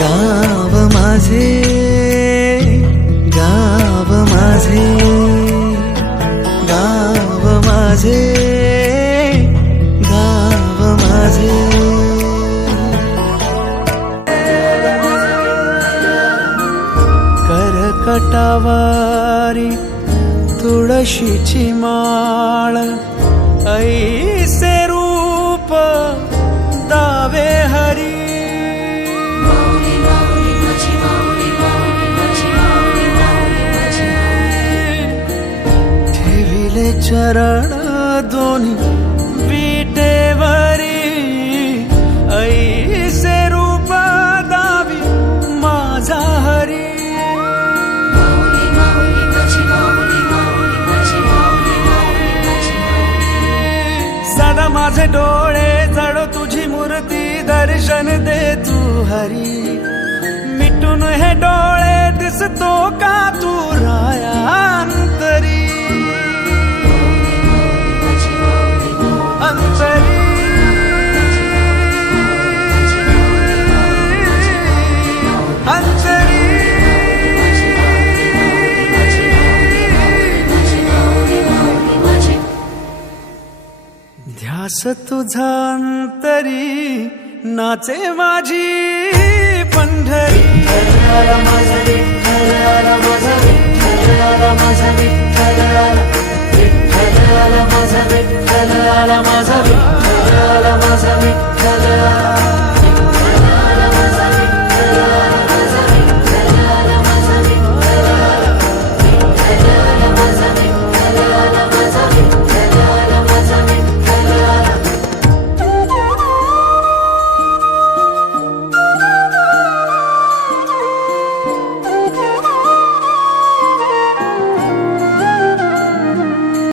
गाव माझे गाव माझे गाव माझे गाव माझे. करकटावारी तुळशीची माळ ऐ चरण दोन्ही विटेवरी ऐसे रूप दावी माझा हरी. सदा माझे डोळे जड तुझी मूर्ती दर्शन दे तू हरी. मिटून हे डोळे दिसतो का तू राया? ध्यास तुझा अंतरी नाचे माझी पंढरी. माझा